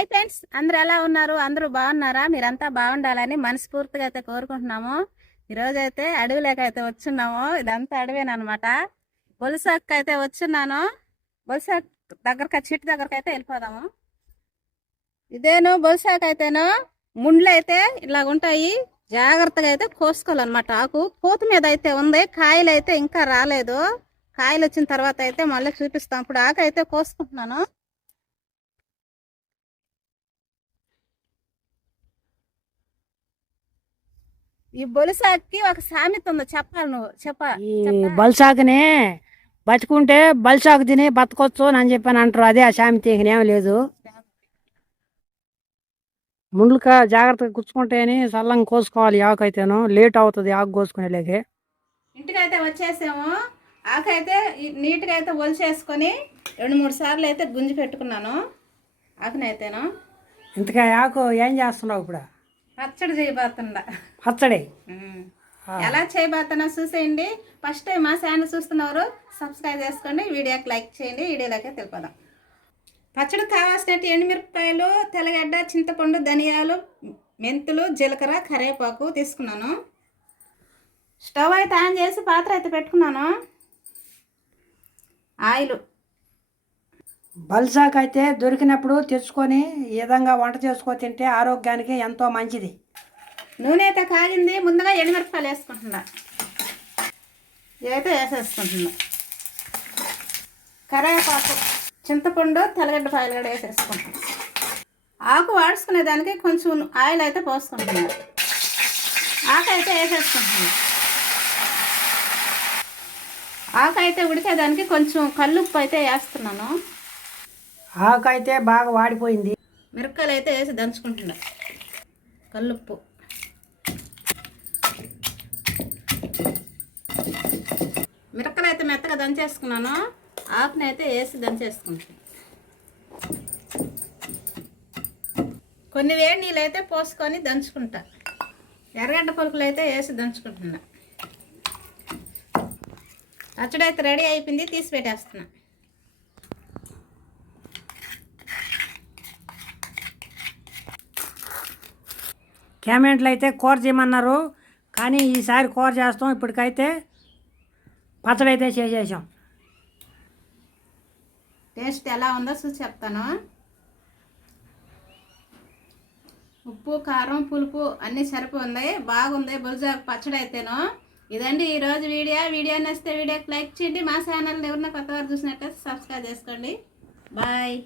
Hi friends అందరు ఎలా ఉన్నారు? అందరూ బాగున్నారా? మీరంతా బాగుండాలని మనస్ఫూర్తిగా అయితే కోరుకుంటున్నాము. ఈరోజైతే అయితే అడవిలోకి అయితే వచ్చున్నాము. ఇదంతా అడవేనమాట బొలిసాక్ అయితే వచ్చున్నాను. బొలిసాక్ దగ్గరకు చెట్టు దగ్గరకు అయితే వెళ్ళిపోదాము. ఇదేను బొలిసాక్ అయితేను. ముండ్లు అయితే ఇలాగ ఉంటాయి. జాగ్రత్తగా అయితే కోసుకోవాలన్నమాట. ఆకు పూత మీద అయితే ఉంది. కాయలు అయితే ఇంకా రాలేదు. కాయలు వచ్చిన తర్వాత అయితే మళ్ళీ చూపిస్తాం. ఇప్పుడు ఆకు అయితే కోసుకుంటున్నాను. ఈ బొలిసాకి ఒక సామెత ఉంది. చెప్పాలి నువ్వు. చెప్ప. ఈ. బల్సాకుని బతుకుంటే బల్సాకు తిని బతకొచ్చు అని చెప్పని అంటారు. అదే ఆ సామెత ఏం లేదు. ముండ్లక జాగ్రత్తగా కూర్చుకుంటేని సల్లంగా కోసుకోవాలి. ఆకైతేను లేట్ అవుతుంది ఆకు కోసుకునేలేకి. ఇంటికైతే వచ్చేసాము. ఆకైతే నీట్గా అయితే ఒలిచేసుకొని రెండు మూడు సార్లు అయితే గుంజి పెట్టుకున్నాను. ఆకునైతేను. ఇంతకా ఆకు ఏం చేస్తున్నావు ఇప్పుడు? పచ్చడి చేయబోతుండా పచ్చడి. ఎలా చేయబోతున్నా చూసేయండి. ఫస్ట్ టైం మా ఛానల్ చూస్తున్నారు సబ్స్క్రైబ్ చేసుకోండి వీడియోకి లైక్ చేయండి వీడియోలోకి తెలిపదాం పచ్చడి కావాల్సినట్టు ఎండుమిరపకాయలు తెల్లగడ్డ చింతపండు ధనియాలు మెంతులు జీలకర్ర కరివేపాకు తీసుకున్నాను. స్టవ్ అయితే ఆన్ చేసి పాత్ర అయితే పెట్టుకున్నాను. ఆయిల్. బల్సాక్ అయితే దొరికినప్పుడు తెచ్చుకొని ఈ విధంగా వంట చేసుకొని తింటే ఆరోగ్యానికి ఎంతో మంచిది. నూనె అయితే కాగింది ముందుగా ఎండుమిరపకాయలు వేసుకుంటున్నా. ఇదైతే వేసేసుకుంటున్నా. కరివేపాకు చింతపండు తెల్లగడ్డ పాయలు కూడా వేసేసుకుంటున్నా. ఆకు వాడుచుకునే దానికి కొంచెం ఆయిల్ అయితే పోసుకుంటున్నా. ఆకు అయితే వేసేసుకుంటున్నా. ఆకు అయితే ఉడికేదానికి కొంచెం కల్లుప్పు అయితే వేస్తున్నాను. ఆకు అయితే బాగా వాడిపోయింది. మిరపకాయలు అయితే వేసి దంచుకుంటున్నా. కల్లుప్పు మిరపకాయలు అయితే మెత్తగా దంచేసుకున్నాను ఆకుని అయితే వేసి దంచేసుకుంటాను కొన్ని వేడి నీళ్ళు అయితే పోసుకొని దంచుకుంటా. ఎర్రగడ్డ పలుకులు అయితే వేసి దంచుకుంటున్నా. అచ్చడైతే అయితే రెడీ అయిపోయింది తీసి పెట్టేస్తున్నా. కామెంట్లు అయితే కూర చేయమన్నారు కానీ ఈసారి కూర చేస్తాం ఇప్పటికైతే పచ్చడి అయితే చేసేసాం. టేస్ట్ ఎలా ఉందో చూసి చెప్తాను. ఉప్పు కారం పులుపు అన్నీ సరిపోంది. బాగుంది బుల్జా పచ్చడి అయితేను ఇదండి ఈరోజు వీడియో. వీడియో నచ్చితే వీడియోకి లైక్ చేయండి. మా ఛానల్ ఎవరిన కొత్తవారు చూసినట్టే సబ్స్క్రైబ్ చేసుకోండి. బాయ్.